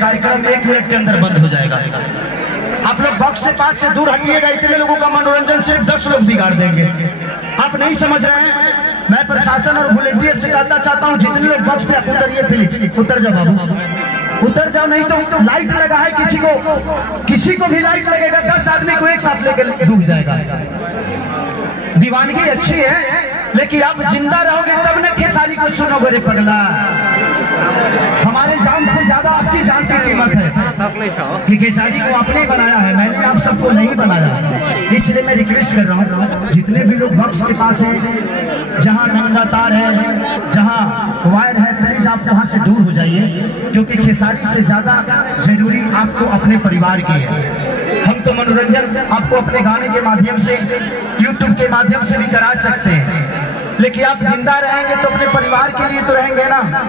कार्यक्रम 1 मिनट के अंदर बंद हो जाएगा। आप लोग बॉक्स से पास से दूर हटिएगा, इतने लोगों का मनोरंजन सिर्फ 10 लोग बिगाड़ देंगे। आप नहीं समझ रहे हैं। मैं प्रशासन और वॉलंटियर से कहना चाहता हूँ, जितने लोग बॉक्स पे उतरिए प्लीज, उतर जाओ बाबू, उतर जाओ, नहीं तो लाइट लगा है, किसी को भी लाइट लगेगा, 10 आदमी को एक साथ लेकर डूब जाएगा। दीवानगी अच्छी है, लेकिन आप जिंदा रहोगे तब न खेसारी को सुनोगे रे पगला। हमारे जान से ज्यादा आपकी जान की कीमत है कि खेसारी को आपने बनाया है, मैंने आप सबको नहीं बनाया। इसलिए मैं रिक्वेस्ट कर रहा हूँ, जितने भी लोग बॉक्स के पास हैं, जहाँ नंगा तार है, जहाँ वायर है, प्लीज आप वहाँ से दूर हो जाइए, क्योंकि खेसारी से ज्यादा जरूरी आपको अपने परिवार की है। हम तो मनोरंजन आपको अपने गाने के माध्यम से, यूट्यूब के माध्यम से भी करा सकते हैं, लेकिन आप जिंदा रहेंगे तो अपने परिवार के लिए तो रहेंगे ना।